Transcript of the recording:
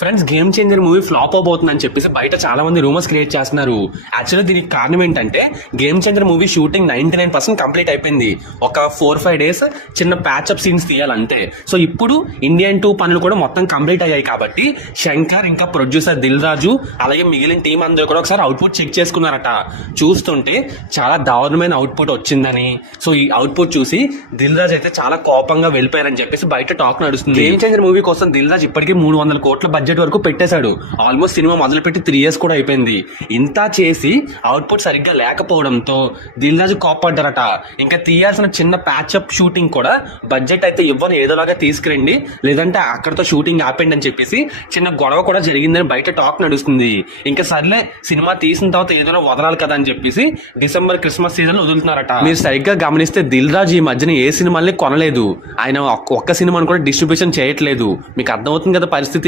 Friends, game changer movie flop అవబోతుందని చెప్పేసి బయట చాలా మంది రూమర్స్ క్రియేట్ చేస్తున్నారు. యాక్చువల్లీ దీనికి కారణం ఏంటంటే game changer movie shooting 99% complete అయిపోయింది. ఒక 4-5 days చిన్న ప్యాచ్అప్ సీన్స్ తీయాలంతే. సో ఇప్పుడు ఇండియన్ 2 పనులు కూడా మొత్తం కంప్లీట్ అయ్యాయి కాబట్టి శంకర్ ఇంకా ప్రొడ్యూసర్ దిల్ రాజు అలాగే మిగిలిన టీం అందరూ కూడా ఒకసారి అవుట్పుట్ చెక్ చేసుకున్నారట. చూస్తుంటే చాలా దారుణమైన అవుట్పుట్ వచ్చిందని, సో ఈ అవుట్పుట్ చూసి దిల్ రాజు అయితే చాలా కోపంగా వెళ్ళిపోయారని చెప్పేసి బయట టాక్ నడుస్తుంది. గేమ్ చేంజర్ మూవీ కోసం దిల్ రాజు ఇప్పటికీ 300 కోట్ల బడ్జెట్ వరకు పెట్టేశాడు. ఆల్మోస్ట్ సినిమా మొదలుపెట్టి 3 years కూడా అయిపోయింది. ఇంత చేసి అవుట్పుట్ సరిగ్గా లేకపోవడంతో దిల్ రాజు కోప్పడ్డారట. ఇంకా తీయాల్సిన చిన్న ప్యాచ్అప్ షూటింగ్ కూడా బడ్జెట్ అయితే ఇవ్వని ఏదోలాగా తీసుకురండి, లేదంటే అక్కడతో షూటింగ్ ఆపండి అని చెప్పేసి చిన్న గొడవ కూడా జరిగిందని బయట టాక్ నడుస్తుంది. ఇంకా సర్లే, సినిమా తీసిన తర్వాత ఏదైనా వదలాలి కదా అని చెప్పేసి డిసెంబర్ క్రిస్మస్ సీజన్ వదులుతున్నారట. మీరు సరిగ్గా గమనిస్తే దిల్ రాజు ఈ మధ్యన ఏ సినిమాల్ని కొనలేదు. ఆయన ఒక్క సినిమాను కూడా డిస్ట్రిబ్యూషన్ చేయట్లేదు. మీకు అర్థమవుతుంది కదా పరిస్థితి.